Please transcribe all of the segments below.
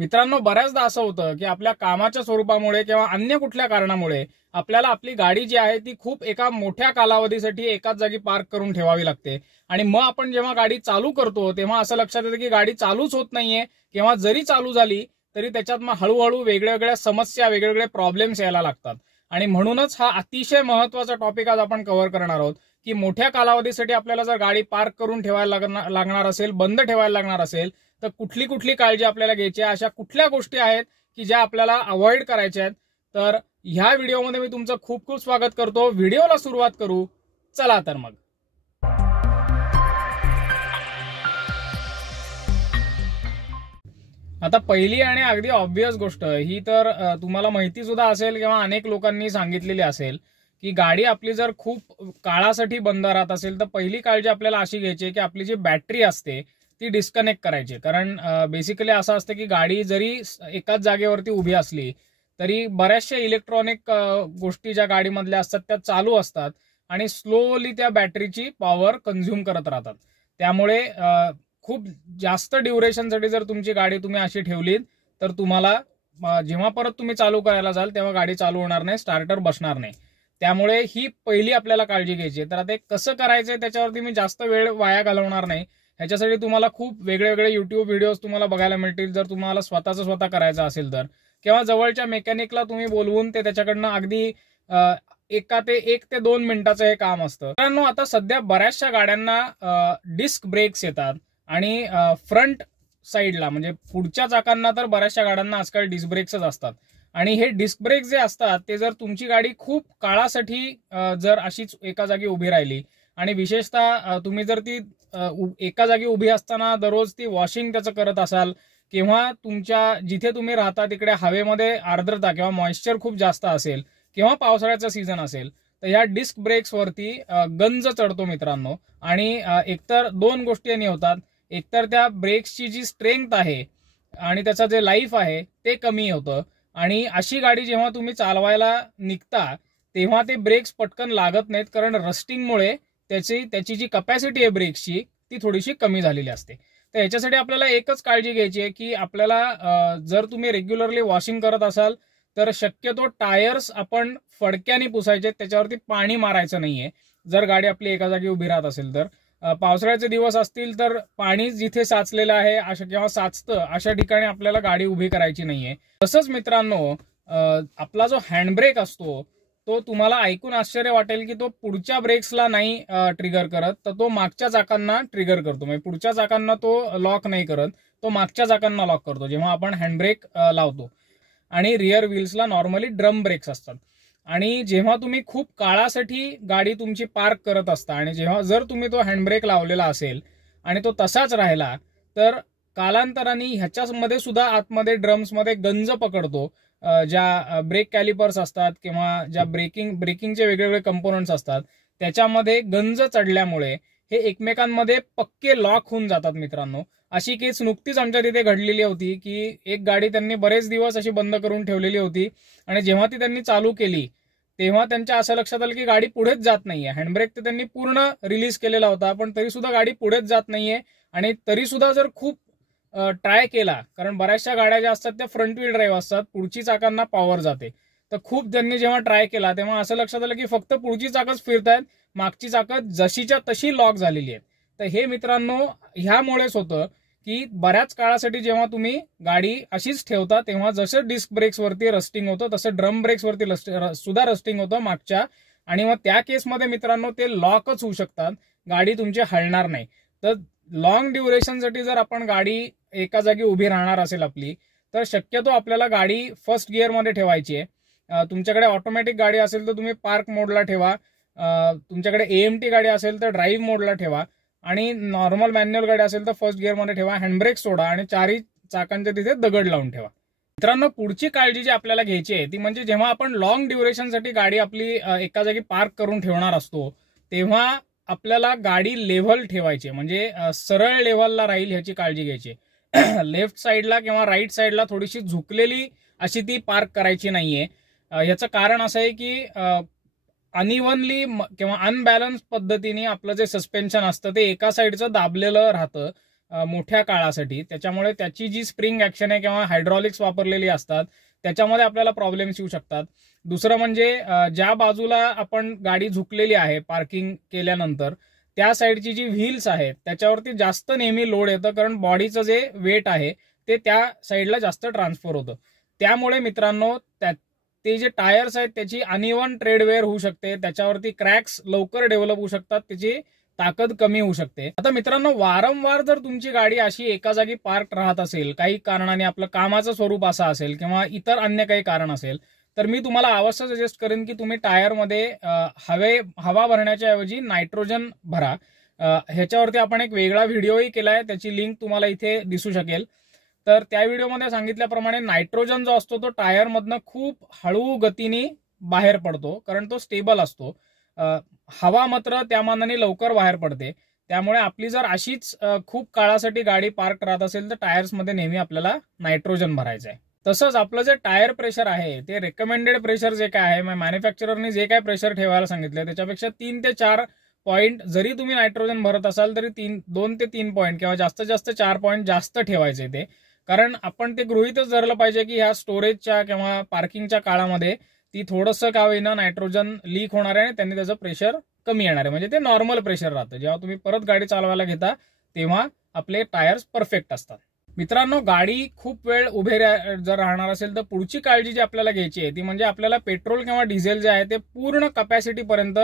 मित्रांनो, बऱ्याचदा असं होतं की आपल्या कामाच्या स्वरूपामुळे किंवा अन्य कुठल्या कारणामुळे आपल्याला आपली गाडी जी आहे ती खूप एका मोठ्या कालावधीसाठी एकाच जागी पार्क करून ठेवावी लागते आणि मग आपण जेव्हा गाडी चालू करतो तेव्हा असं लक्षात येतं की गाडी चालूच होत नाहीये किंवा जरी चालू झाली तरी त्याच्यात मग हळूहळू वेगळ्या समस्या वेगवेगळे प्रॉब्लेम्स यायला लागतात. आणि म्हणूनच हा अतिशय महत्वाचा टॉपिक आज आपण कव्हर करणार आहोत की मोठ्या कालावधीसाठी आपल्याला जर गाडी पार्क करून ठेवायला लागणार असेल, बंद ठेवायला लागणार असेल, तर कुठली कुठली काळजी आपल्याला घ्यायची आहे, अशा कुठल्या गोष्टी आहेत की ज्या आपल्याला अवॉइड करायच्या आहेत. तर ह्या व्हिडिओमध्ये मी तुमचं खूप खूप स्वागत करतो. व्हिडिओला सुरुवात करू, चला तर मग. आता पहिली आणि अगदी ऑब्व्हियस गोष्ट ही तर तुम्हाला माहिती सुद्धा असेल किंवा अनेक लोकांनी सांगितलेली असेल की गाडी आपली जर खूप काळासाठी बंद राहत असेल तर पहिली काळजी आपल्याला अशी घ्यायची आहे की आपली जी बॅटरी असते ती डिस्कनेक्ट करायची. कारण बेसिकली असं असतं की गाडी जरी एकाच जागेवरती उभी असली तरी बऱ्याचशा इलेक्ट्रॉनिक गोष्टी ज्या गाडीमधल्या असतात त्या चालू असतात आणि स्लोली त्या बॅटरीची पॉवर कन्झ्युम करत राहतात. त्यामुळे खूप जास्त ड्युरेशनसाठी जर तुमची गाडी तुम्ही अशी ठेवलीत तर तुम्हाला जेव्हा परत तुम्ही चालू करायला जाल तेव्हा गाडी चालू होणार नाही, स्टार्टर बसणार नाही. त्यामुळे ही पहिली आपल्याला काळजी घ्यायची आहे. तर आता कसं करायचंय त्याच्यावरती मी जास्त वेळ वाया घालवणार नाही. ह्याच्यासाठी तुम्हाला खूप वेगळे युट्यूब व्हिडिओज तुम्हाला बघायला मिळतील जर तुम्हाला स्वतः करायचं असेल तर, किंवा जवळच्या मेकॅनिकला तुम्ही बोलवून ते त्याच्याकडनं अगदी 1 ते 2 मिनिटाचं हे काम असतं. मित्रांनो, आता सध्या बऱ्याचशा गाड्यांना डिस्क ब्रेक्स येतात आणि फ्रंट साईडला म्हणजे पुढच्या चाकांना तर बऱ्याचशा गाड्यांना आजकाल डिस्क ब्रेक्सच असतात. आणि हे डिस्क ब्रेक जे असतात ते जर तुमची गाडी खूप काळासाठी जर अशीच एका जागी उभी राहिली आणि विशेषतः तुम्ही जर ती एका जागी उभी असताना दररोज ती वॉशिंग त्याचं करत असाल किंवा तुमच्या जिथे तुम्ही राहता तिकडे हवेमध्ये आर्द्रता किंवा मॉइश्चर खूप जास्त असेल किंवा पावसाळ्याचा सीझन असेल तर ह्या डिस्क ब्रेक्स वरती गंज चढतो मित्रांनो. आणि एकतर 2 गोष्टी यांनी होतात. एकतर त्या ब्रेक्सची जी स्ट्रेंथ आहे आणि त्याचं जे लाईफ आहे ते कमी होतं आणि अशी गाडी जेव्हा तुम्ही चालवायला निघता तेव्हा ते ब्रेक्स पटकन लागत नाहीत कारण रस्टिंगमुळे त्याची जी कपॅसिटी आहे ब्रेक्सची ती थोडीशी कमी झालेली असते. तर याच्यासाठी आपल्याला एकच काळजी घ्यायची आहे की आपल्याला जर तुम्ही रेग्युलरली वॉशिंग करत असाल तर शक्यतो टायर्स आपण फडक्याने पुसायचे, त्याच्यावरती पाणी मारायचं नाहीये जर गाडी आपली एका जागी उभी राहत असेल तर. पावसाळ्याचे दिवस असतील तर पाणी जिथे साचलेलं आहे अशा किंवा साचतं अशा ठिकाणी आपल्याला गाडी उभी करायची नाहीये. तसंच मित्रांनो, आपला जो हँडब्रेक असतो तो तुम्हाला ऐकून आश्चर्य वाटेल की तो पुढच्या ब्रेक्सला नाही ट्रिगर करत, तर तो मागच्या चाकांना ट्रिगर करतो. म्हणजे पुढच्या चाकांना तो लॉक नाही करत, तो मागच्या चाकांना लॉक करतो जेव्हा आपण हँडब्रेक लावतो. आणि रिअर व्हील्सला नॉर्मली ड्रम ब्रेक्स असतात. आणि जेव्हा तुम्ही खूप काळासाठी गाडी तुमची पार्क करत असता आणि जेव्हा जर तुम्ही तो हँडब्रेक लावलेला असेल आणि तो तसाच राहिला तर कालांतराने ह्याच्यामध्ये सुद्धा आतमध्ये ड्रम्समध्ये गंज पकडतो. ज्या ब्रेक कॅलिपर्स असतात किंवा ज्या ब्रेकिंगचे वेगवेगळे कंपोनंट्स असतात त्याच्यामध्ये गंज चढल्यामुळे हे एकमेकांमध्ये पक्के लॉक होऊन जातात. मित्रांनो, अशी केस नुकतीच आमच्या तिथे घडलेली होती की एक गाडी त्यांनी बरेच दिवस अशी बंद करून ठेवलेली होती आणि जेव्हा ती त्यांनी चालू केली तेव्हा त्यांच्या असं लक्षात आलं की गाडी पुढेच जात नाहीये. हँडब्रेक तर त्यांनी पूर्ण रिलीज केलेला होता पण तरी सुद्धा गाडी पुढेच जात नाहीये. आणि तरी सुद्धा जर खूप ट्राय केला, कारण बऱ्याचशा गाड्या ज्या असतात त्या फ्रंट व्हील ड्राईव्ह असतात, पुढची चाकांना पॉवर जाते, तर खूप त्यांनी जेव्हा ट्राय केला तेव्हा असं लक्षात आलं की फक्त पुढची चाकच फिरतायत, मागची चाकं जशीच्या तशी लॉक झालेली आहेत. तर हे मित्रांनो ह्यामुळेच होतं की बऱ्याच काळासाठी जेव्हा तुम्ही गाडी अशीच ठेवता तेव्हा जसं डिस्क ब्रेक्स वरती रस्टिंग होतं तसं ड्रम ब्रेक्स वरती सुद्धा रस्टिंग होतं मागच्या. आणि मग त्या केसमध्ये मित्रांनो ते लॉकच होऊ शकतात, गाडी तुमची हलणार नाही. तर लॉंग ड्युरेशनसाठी जर आपण गाडी एका जागी उभी राहणार असेल आपली तर शक्यतो आपल्याला गाडी फर्स्ट गिअरमध्ये ठेवायची आहे. तुमच्याकडे ऑटोमॅटिक गाडी असेल तर तुम्ही पार्क मोडला ठेवा, तुमच्याकडे AMT गाडी असेल तर ड्राईव्ह मोडला ठेवा आणि नॉर्मल मॅन्युअल गाडी असेल तर फर्स्ट गिअरमध्ये ठेवा, हँडब्रेक सोडा आणि 4ही चाकांच्या तिथे दगड लावून ठेवा. मित्रांनो, पुढची काळजी जी आपल्याला घ्यायची आहे ती म्हणजे जेव्हा आपण लॉंग ड्युरेशनसाठी गाडी आपली एका जागी पार्क करून ठेवणार असतो तेव्हा आपल्याला गाडी लेव्हल ठेवायची, म्हणजे सरळ लेव्हलला राहील ह्याची काळजी घ्यायची. लेफ्ट साईडला किंवा राईट साईडला थोडीशी झुकलेली अशी ती पार्क करायची नाहीये. ह्याचं कारण असं आहे की अनइव्हनली किंवा अनबॅलन्स पद्धतीने आपलं जे सस्पेन्शन असतं ते एका साईडचं दाबलेलं राहतं मोठ्या काळासाठी, त्याच्यामुळे त्याची जी स्प्रिंग ऍक्शन आहे किंवा हायड्रॉलिक्स वापरलेली असतात त्याच्यामध्ये आपल्याला प्रॉब्लेम्स येऊ शकतात. दुसरं म्हणजे ज्या बाजूला आपण गाडी झुकलेली आहे पार्किंग केल्यानंतर त्या साईडची जी व्हील्स आहेत त्याच्यावरती जास्त नेहमी लोड येतं, कारण बॉडीचं जे वेट आहे ते त्या साईडला जास्त ट्रान्सफर होतं. त्यामुळे मित्रांनो ते जे टायर्स आहेत त्याची अनइव्हन ट्रेडवेअर होऊ शकते, त्याच्यावरती क्रॅक्स लवकर डेव्हलप होऊ शकतात, त्याची ताकद कमी होऊ शकते. आता मित्रांनो, वारंवार जर तुमची गाडी अशी एका जागी पार्क राहत असेल, काही कारणाने आपलं कामाचं स्वरूप असं असेल किंवा इतर अन्य काही कारण असेल, तर मी तुम्हाला अवश्य सजेस्ट करेन की तुम्ही टायरमध्ये हवा भरण्याच्या ऐवजी नायट्रोजन भरा. ह्याच्यावरती आपण एक वेगळा व्हिडिओही केलाय, त्याची लिंक तुम्हाला इथे दिसू शकेल. तर त्या व्हिडिओमध्ये सांगितल्याप्रमाणे नायट्रोजन जो असतो तो टायरमधनं खूप हळू गतीने बाहेर पडतो, कारण तो स्टेबल असतो. हवा मात्र त्या मानाने लवकर बाहेर पडते. त्यामुळे आपली जर अशीच खूप काळासाठी गाडी पार्क राहत असेल तर टायर्समध्ये नेहमी आपल्याला नायट्रोजन भरायचं आहे. तसंच आपलं जे टायर प्रेशर आहे ते रेकमेंडेड प्रेशर जे काय आहे, मॅन्युफॅक्चररने जे काय प्रेशर ठेवायला सांगितलं त्याच्यापेक्षा 3 ते 4 पॉईंट जरी तुम्ही नायट्रोजन भरत असाल तरी 2 ते 3 पॉईंट किंवा जास्तीत जास्त 4 पॉईंट जास्त ठेवायचे ते. कारण आपण ते गृहीतच धरलं पाहिजे की ह्या स्टोरेजच्या किंवा पार्किंगच्या काळामध्ये ती थोडंसं का होईना नायट्रोजन लीक होणार आहे आणि त्यांनी त्याचं प्रेशर कमी येणार आहे. म्हणजे ते नॉर्मल प्रेशर राहतं. जेव्हा तुम्ही परत गाडी चालवायला घेता तेव्हा आपले टायर्स परफेक्ट असतात. मित्रांनो, गाडी खूप वेळ उभे जर राहणार असेल तर पुढची काळजी जी आपल्याला घ्यायची आहे ती म्हणजे आपल्याला पेट्रोल किंवा डिझेल जे आहे ते पूर्ण कपॅसिटी पर्यंत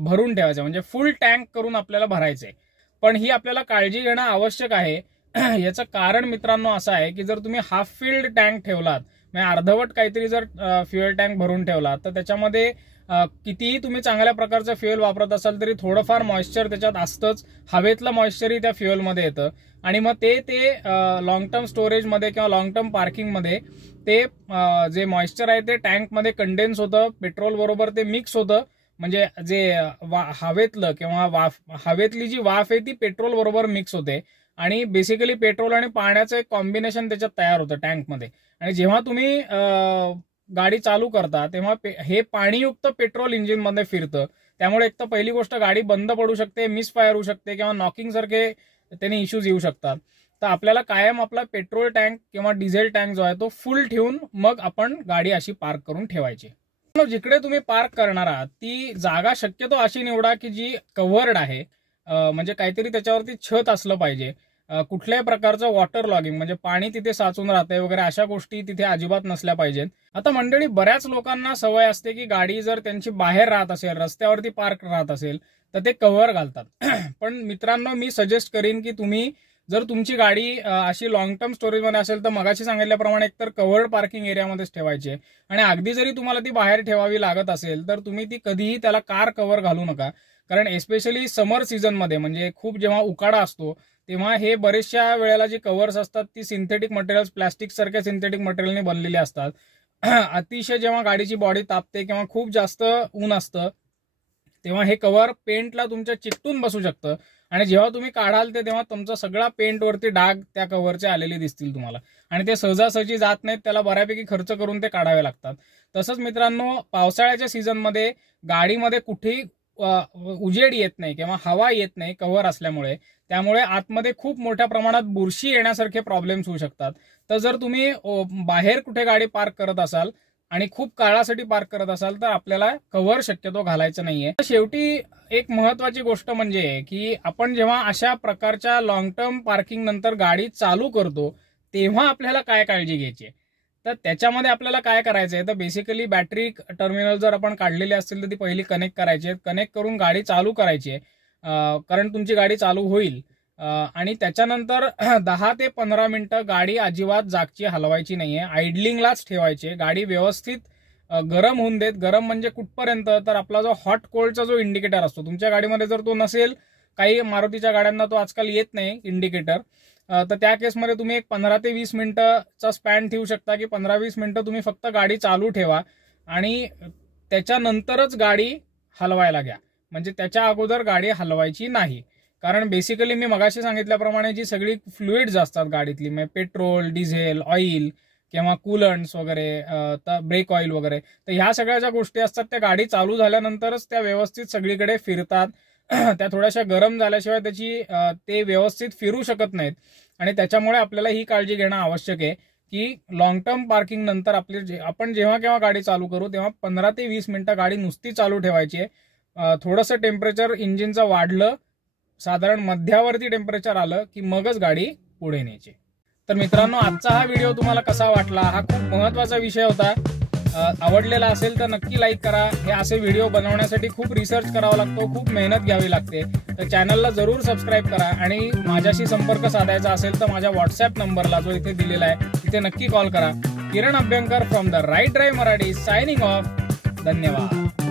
भरून ठेवायचं, म्हणजे फुल टँक करून आपल्याला भरायचंय. पण ही आपल्याला काळजी घेणं आवश्यक आहे. याचं कारण मित्रांनो असं आहे की जर तुम्ही हाफ फिल्ड टँक ठेवलात, म्हणजे अर्धवट काहीतरी जर फ्युएल टँक भरून ठेवलात तर त्याच्यामध्ये कितीही तुम्ही चांगल्या प्रकारचं फ्युएल वापरत असाल तरी थोडंफार मॉइश्चर त्याच्यात असतंच. हवेतलं मॉइश्चरही त्या फ्युएलमध्ये येतं आणि मग ते लॉंग टर्म स्टोरेजमध्ये किंवा लॉंग टर्म पार्किंगमध्ये ते जे मॉइश्चर आहे ते टँकमध्ये कंडेन्स होतं, पेट्रोल बरोबर ते मिक्स होतं. म्हणजे जे हवेतलं किंवा हवेतली जी वाफ आहे ती पेट्रोल बरोबर मिक्स होते आणि बेसिकली पेट्रोल आणि पाण्याचं एक कॉम्बिनेशन त्याच्यात तयार होतं टँकमध्ये. आणि जेव्हा तुम्ही गाडी चालू करता तेव्हा हे पाणीयुक्त पेट्रोल इंजिनमध्ये फिरतं. त्यामुळे एक तर पहिली गोष्ट गाडी बंद पडू शकते, मिसफायर होऊ शकते किंवा नॉकिंग सारखे त्याने इश्यूज येऊ शकतात. तर आपल्याला कायम आपला पेट्रोल टँक किंवा डिझेल टँक जो आहे तो फुल ठेवून मग आपण गाडी अशी पार्क करून ठेवायची. जिकडे तुम्ही पार्क करणार आहात ती जागा शक्यतो अशी निवडा की जी कव्हर्ड आहे, म्हणजे काहीतरी त्याच्यावरती छत असलं पाहिजे. कुठल्याही प्रकारचं वॉटर लॉगिंग म्हणजे पाणी तिथे साचून राहते वगैरे अशा गोष्टी तिथे अजिबात नसल्या पाहिजेत. आता मंडळी, बऱ्याच लोकांना सवय असते की गाडी जर त्यांची बाहेर राहत असेल, रस्त्यावरती पार्क राहत असेल तर ते कव्हर घालतात. पण मित्रांनो, मी सजेस्ट करीन की तुम्ही जर तुमची गाडी अशी लॉंग टर्म स्टोरेजमध्ये असेल तर मगाशी सांगितल्याप्रमाणे एकतर कव्हर्ड पार्किंग एरियामध्येच ठेवायची आहे. आणि अगदी जरी तुम्हाला ती बाहेर ठेवावी लागत असेल तर तुम्ही ती कधीही त्याला कार कव्हर घालू नका. कारण एस्पेशली समर सीझनमध्ये म्हणजे खूप जेव्हा उकाडा असतो तेव्हा हे बरेचशा वेळेला जी कव्हर्स असतात ती सिंथेटिक मटेरियल्स, प्लास्टिक सारख्या सिंथेटिक मटेरियलने बनलेली असतात. अतिशय जेव्हा गाडीची बॉडी तापते किंवा खूप जास्त ऊन असतं तेव्हा हे कव्हर पेंटला तुमच्या चिकटून बसू शकतं आणि जेव्हा तुम्ही काढाल तेव्हा तुमचा सगळा पेंटवरती डाग त्या कव्हरचे आलेले दिसतील तुम्हाला आणि ते सहजासहजी जात नाहीत, त्याला बऱ्यापैकी खर्च करून ते काढावे लागतात. तसंच मित्रांनो, पावसाळ्याच्या सीझनमध्ये गाडीमध्ये कुठेही उजेड येत नाही किंवा हवा येत नाही कव्हर असल्यामुळे, त्यामुळे आतमध्ये खूप मोठ्या प्रमाणात बुरशी येण्यासारखे प्रॉब्लेम्स होऊ शकतात. तर जर तुम्ही बाहेर कुठे गाडी पार्क करत असाल आणि खूप काळासाठी पार्क करत असाल तर आपल्याला कव्हर शक्यतो घालायचं नाहीये. शेवटी एक महत्वाची गोष्ट म्हणजे की आपण जेव्हा अशा प्रकारच्या लॉंग टर्म पार्किंग नंतर गाडी चालू करतो तेव्हा आपल्याला काय काळजी घ्यायची, तर त्याच्यामध्ये आपल्याला काय करायचंय तर बेसिकली बॅटरी टर्मिनल जर आपण काढलेले असतील तर ती पहिली कनेक्ट करायची, कनेक्ट करून गाडी चालू करायची आहे. कारण तुमची गाडी चालू होईल आणि त्याच्यानंतर 10 ते 15 मिनिटं गाडी अजिबात जागची हलवायची नाहीये, आयडलिंगलाच ठेवायची. गाडी व्यवस्थित गरम होऊन देत. गरम म्हणजे कुठपर्यंत, तर आपला जो हॉट कोल्डचा जो इंडिकेटर असतो तुमच्या गाडीमध्ये जर तो नसेल, काही मारुतीच्या गाड्यांना तो आजकाल येत नाही इंडिकेटर, तर त्या केसमध्ये तुम्ही एक 15 ते 20 मिनिटाचा स्पॅन ठेवू शकता की 15-20 मिनिटं तुम्ही फक्त गाडी चालू ठेवा आणि त्याच्यानंतरच गाडी हलवायला घ्या. म्हणजे त्याच्या अगोदर गाडी हलवायची नाही. कारण बेसिकली मी मगाशी सांगितल्याप्रमाणे जी सगळी फ्लुइड्स असतात गाडीतली, म्हणजे पेट्रोल, डिझेल, ऑइल किंवा कूलंट्स वगैरे, ब्रेक ऑइल वगैरे, तर ह्या सगळ्या ज्या गोष्टी असतात त्या गाडी चालू झाल्यानंतरच त्या व्यवस्थित सगळीकडे फिरतात त्या थोड्याशा गरम झाल्याशिवाय ते व्यवस्थित फिरू शकत नाहीत आणि त्याच्यामुळे आपल्याला ही काळजी घेणं आवश्यक आहे की लॉंग टर्म पार्किंग नंतर आपण जेव्हा केव्हा गाडी चालू करू तेव्हा 15 ते 20 मिनिटं गाडी नुसती चालू ठेवायची आहे. थोडंसं टेम्परेचर इंजिनचं वाढलं, साधारण मध्यावरती टेम्परेचर आलं की मगच गाडी पुढे न्यायची. तर मित्रांनो, आजचा हा व्हिडिओ तुम्हाला कसा वाटला? हा खूप महत्त्वाचा विषय होता. आवडलेला असेल तर नक्की लाईक करा. हे असे व्हिडिओ बनवण्यासाठी खूप रिसर्च करावा लागतो, खूप मेहनत घ्यावी लागते. तर चॅनलला जरूर सबस्क्राईब करा आणि माझ्याशी संपर्क साधायचा असेल तर माझ्या व्हॉट्सअप नंबरला जो इथे दिलेला आहे तिथे नक्की कॉल करा. Kiran Abhyankar from the right drive Marathi signing off. धन्यवाद.